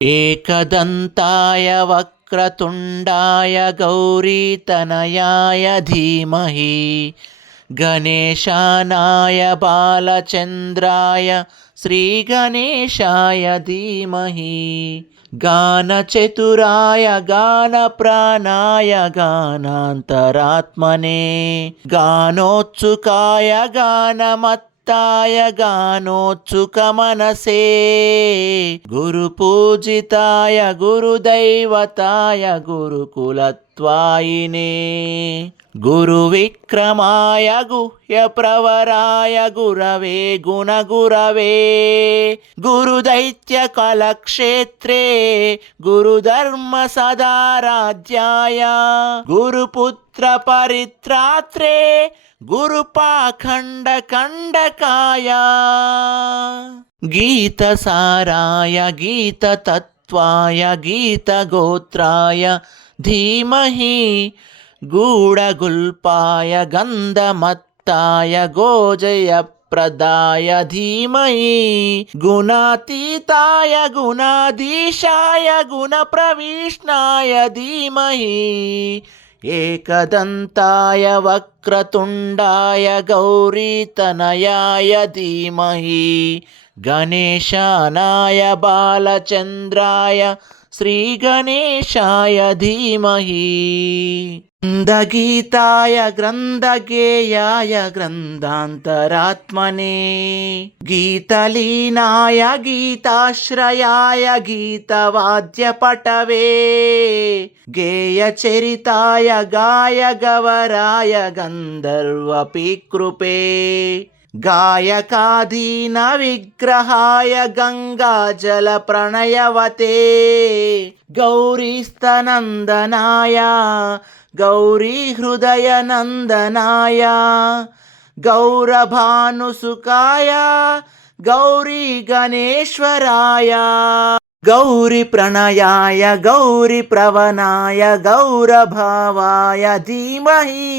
एकदन्ताय वक्रतुण्डाय गौरीतनयाय धीमहि गणेशानाय बालचन्द्राय श्रीगणेशाय धीमहि गानचतुराय गानप्राणाय गानान्तरात्मने गानोत्सुकाय गानमत्ताय गानोत्सुकमनसे गुरुपूजिताय गुरुदैवताय गुरुकुलत्वायिने गुरुविक्रमाय गुह्यप्रवराय गुरवे गुणगुरवे गुरुदैत्यकलक्षेत्रे गुरुधर्मसदाराध्याय गुरुपुत्रपरित्रात्रे गुरुपाखण्डकण्डकाय गीतसाराय गीततत्त्वाय गीतगोत्राय धीमहि गूढगुल्पाय गन्धमत्ताय गोजयप्रदाय धीमहि गुणातीताय गुणाधीशाय गुणप्रविष्णाय धीमहि एकदन्ताय वक्रतुण्डाय गौरीतनयाय धीमहि गणेशानाय बालचन्द्राय श्रीगणेशाय धीमहि ग्रन्थगीताय ग्रन्थगेयाय ग्रन्थान्तरात्मने गीतलीनाय गीताश्रयाय गीतवाद्यपटवे गेयचरिताय गायगवराय गन्धर्वपिकृपे गायकाधीन विग्रहाय गङ्गाजलप्रणयवते गौरीस्तनन्दनाय गौरीहृदयनन्दनाय गौरभानुसुकाय गौरीगणेश्वराय गौरीप्रणयाय गौरीप्रवणाय गौरभावाय धीमहि